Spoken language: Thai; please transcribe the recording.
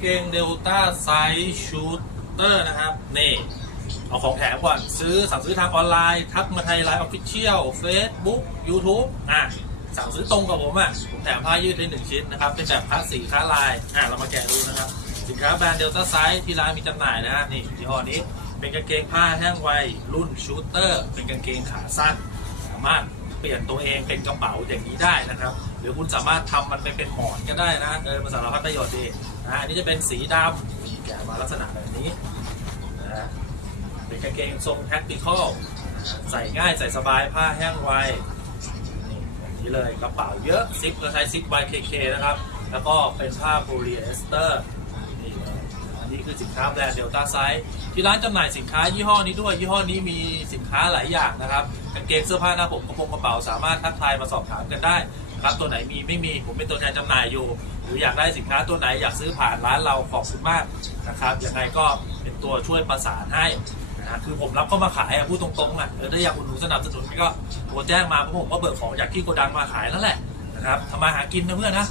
เกงเดลต้าไซส์ชูเตอร์นะครับ นี่ เอาของแถมก่อน ซื้อสั่งซื้อทางออนไลน์ ทักมาไทยไลน์ออฟฟิเชียลเฟซบุ๊กยูทูบอะ สั่งซื้อตรงกับผมอะ ผมแถมผ้ายืดให้หนึ่งชิ้นนะครับ เป็นแบบค้าสีค้าลาย อะ เรามาแกะดูนะครับ สินค้าแบรนด์เดลต้าไซส์ที่ร้านมีจำหน่ายนะฮะนี่ยี่ห้อนี้ เป็นกางเกงผ้าแห้งไวรุ่นชูเตอร์เป็นกางเกงขาสั้นสามารถ ปลี่ยนตัวเองเป็นกระเป๋าอย่างนี้ได้นะครับ หรือคุณสามารถทำมันไปเป็นหมอนก็ได้นะเออมันสารพัดประโยชน์ดีนะอันนี้จะเป็นสีดำแกะมาลักษณะแบบนี้นะเป็นกางเกงทรงแท็กติคอลใส่ง่ายใส่สบายผ้าแห้งไวนี่เลยกระเป๋าเยอะซิปก็ใช้ซิป YKK นะครับ แล้วก็เป็นผ้าโพลีเอสเตอร์ นนี้คือสินค้าแบรนด์เดลต้าไซส์ที่ร้านจำหน่ายสินค้ายี่ห้อนี้ด้วย ยี่ห้อนี้มีสินค้าหลายอย่างนะครับกางเกงเสื้อผ้าหน้าผมกระโปรงกระเป๋าสามารถทักทายมาสอบถามกันได้นะครับตัวไหนมีไม่มีผมเป็นตัวแทนจำหน่ายอยู่ หรืออยากได้สินค้าตัวไหนอยากซื้อผ่านร้านเราขอบคุณมากนะครับยังไงก็เป็นตัวช่วยประสานให้นะคือผมรับเข้ามาขายอะพูดตรงๆอะเออถ้าอยากอุดหนุนสนับสนุนก็โทรแจ้งมาเพราะผมก็เบิกของจากที่โกดังมาขายนั่นแหละนะครับทำมาหากินนะเพื่อนนะ